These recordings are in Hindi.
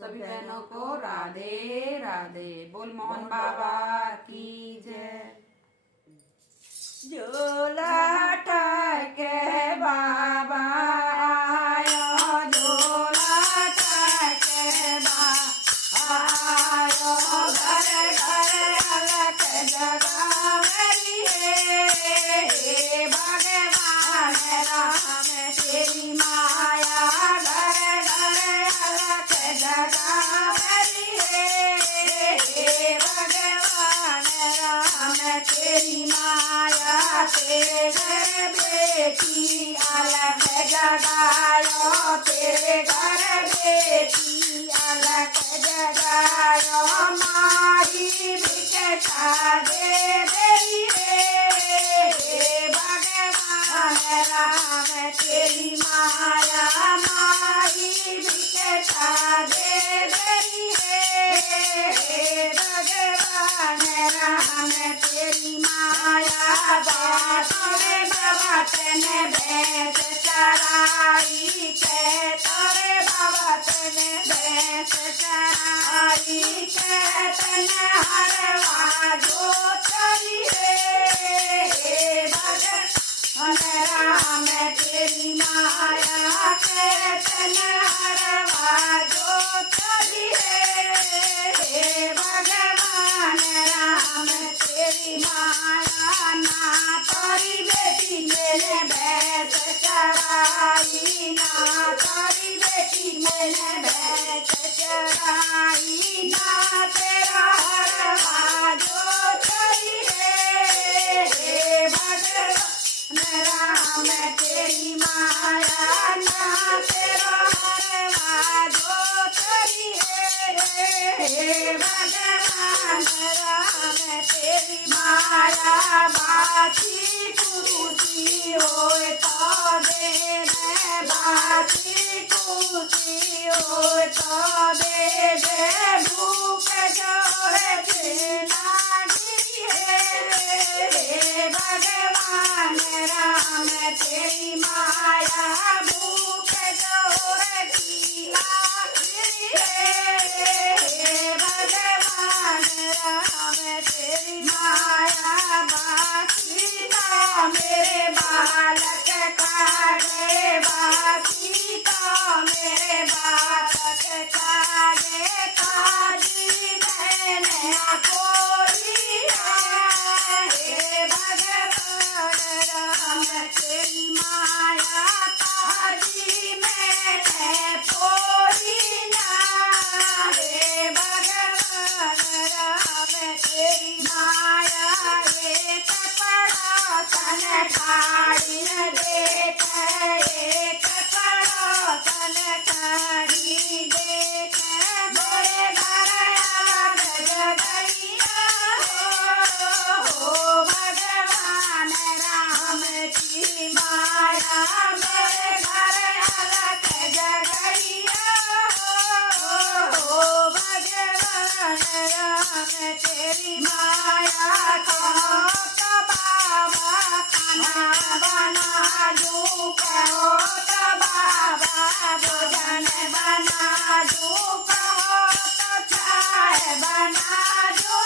सभी बहनों को राधे राधे। बोल मोहन बाबा की जय। झोला के बाबा आयो, झोला के बाबा आयो, घर घर अलग जगावरी हे भगवान राम तेरी माया, घर घर अलग जगावरी हे भगवान राम तेरी माया। तेरे घर बेटी अलग जगायो, तेरे घर बेटी अलग जगायो, माही भिक्षा दे देरी रे भगवान राम तेरी माया, माही भिक्षा दे देरी रे भगवान राम तेरी माया। तोरे बाबा तेने भैंस चराई के, तोरे बाबा तेने भैंस चराई के, तने हरवा जो चली रे भगवान राम तेरी माया के, तने हरवा जो चली रे भगवान राम तेरी माया। ना तोरी बेटी मैंने भैंस चराई, ना तोरी बेटी मैंने भैंस चराई, ना तेरा हरवा जो चली रे भगवान राम तेरी माया, ना तेरा हरवा जो चली रे भगवान राम तेरी माया। बाती कुरुती होए तो दे दे, बाती कुरुती होए तो दे दे, भूख जोरे ना गिरी हे भगवान राम तेरी माया, भूख जोरे ना गिरी हे भगवान राम तेरी माया। मेरे बालक कागे बाकी का, मेरे बालक कागे काजी मैंने कोई हे भगवान राम तेरी माया, काजी मैंने कोई ना हे भगवान राम तेरी माया। तन ठाड़ी देख एक पड़ोसन ठाड़ी देख, मोरे घर आग जगैया हो भगवान राम की माया, मोरे घर अलग जगैया हो भगवान राम तेरी माया। बना दूँ कहो तो बाबा, भोजन बना दूँ कहो तो चाय बना दूँ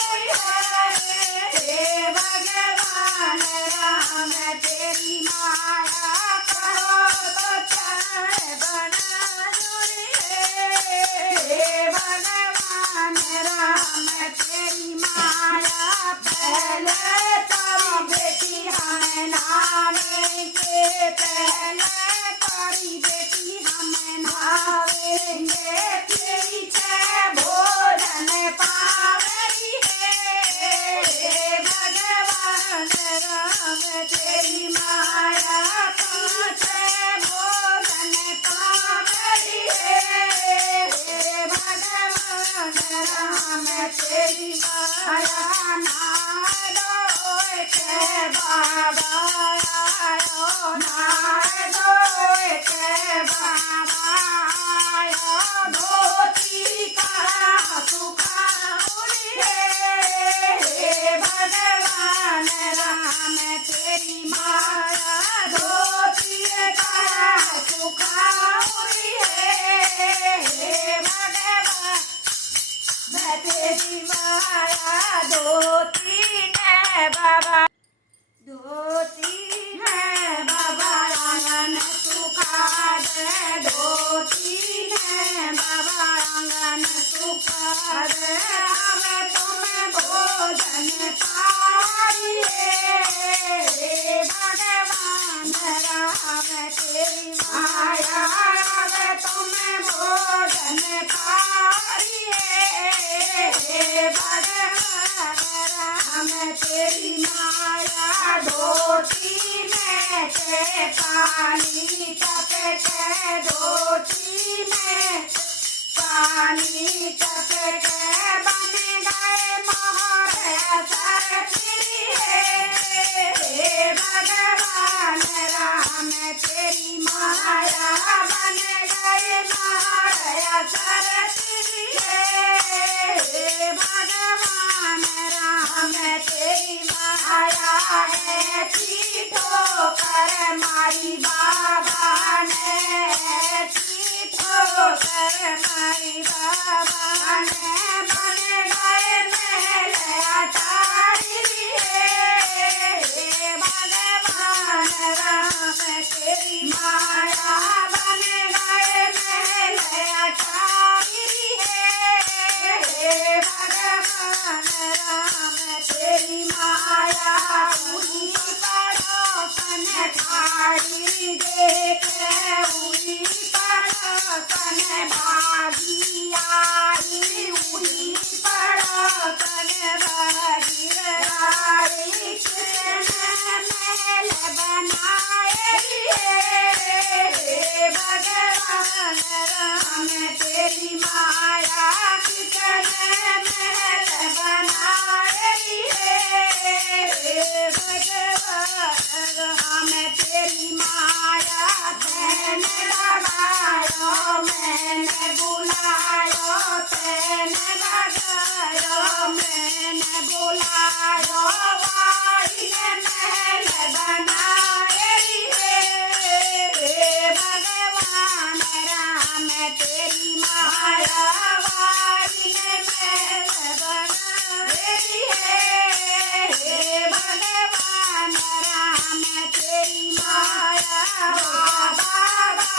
हे भगवान राम तेरी माया, कहो तो चाय बना दूँ हे भगवान राम तेरी माया। पहले तो बेटी हमें नावे के, पहले तारी बेटी हमें नावेंगे, पीछे भोजन पावरी हे भगवान राम तेरी माया, पीछे भोजन पावरी हे भगवान राम तेरी माया। नारो के बाबा आयो, नारो के बाबा आयो, धोती का सुखाउरी हे भगवान राम तेरी माया, धोती का सुखाउरी हे तेरी माया दो तीन है बाबा, दो तीन है बाबा आंगन सुखा दे, दो तीन है बाबा आंगन सुखा दे, अब तुम्हें भोजन पाइए भगवान राम तेरी माया, अब तुम्हें भोजन पाइए भगवान राम तेरी माया, दो तीन के पानी टपके, दो तीन पानी टपके बन गए मोहर सरफिए भगवान राम तेरी माया, बन गए मोहर सरफिए भगवान राम तेरी माया है, पीठों पर मारी बाबा ने, पीठों पर मारी बाबा ने, बन गए महल अटारी भगवान राम तेरी माया, बन गए महल अटारी भगवान राम तेरी माया, पूरी पड़ोसन ठाड़ी देखे, पूरी पड़ोसन भागी आई, पूरी पड़ोसन भागी आई, कृष्ण महल बनाए भगवान राम तेरी माया, कृष्ण महल बनाए भगवान राम तेरी माया, तेने लगायो मैंने बुलायो, तेने लगायो मैंने बुलायो, वाइन महल बनाए भगवान राम तेरी माया, वाइन महल बनाए भगवान राम तेरी माया, बाबा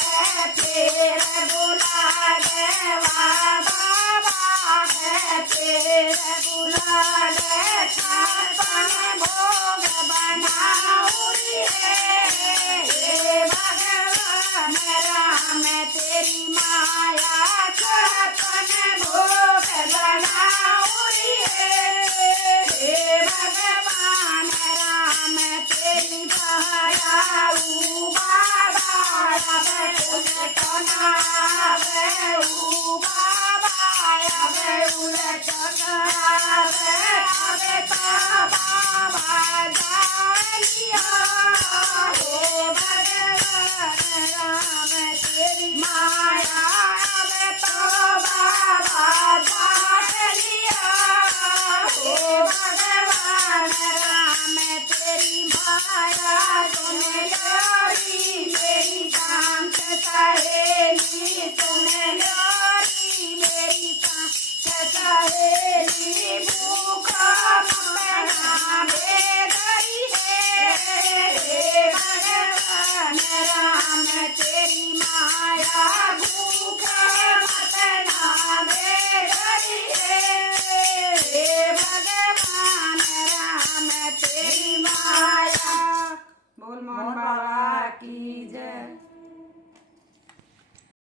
है फिर बुला दे, बाबा है फिर बुला दे, छप्पन भोग बनाऊरी भगवान राम तेरी माया, छप्पन भोग बनाऊरी भगवान राम तेरी माया, बाबा अब उलट नावे, बाबा अब उलट नावे, अब बाबा जानिया भगवान राम तेरी माया, अब तो बाबा जाट लिया भगवान राम तेरी माया, सुन लोरी मेरी शांत सहेली, सुन लोरी मेरी शांत सहेली, भूखा मरना बेदरी भगवान राम तेरी माया, भूखा मरना बेदरी भगवान राम तेरी माया। बोल मोहन बाबा की जय।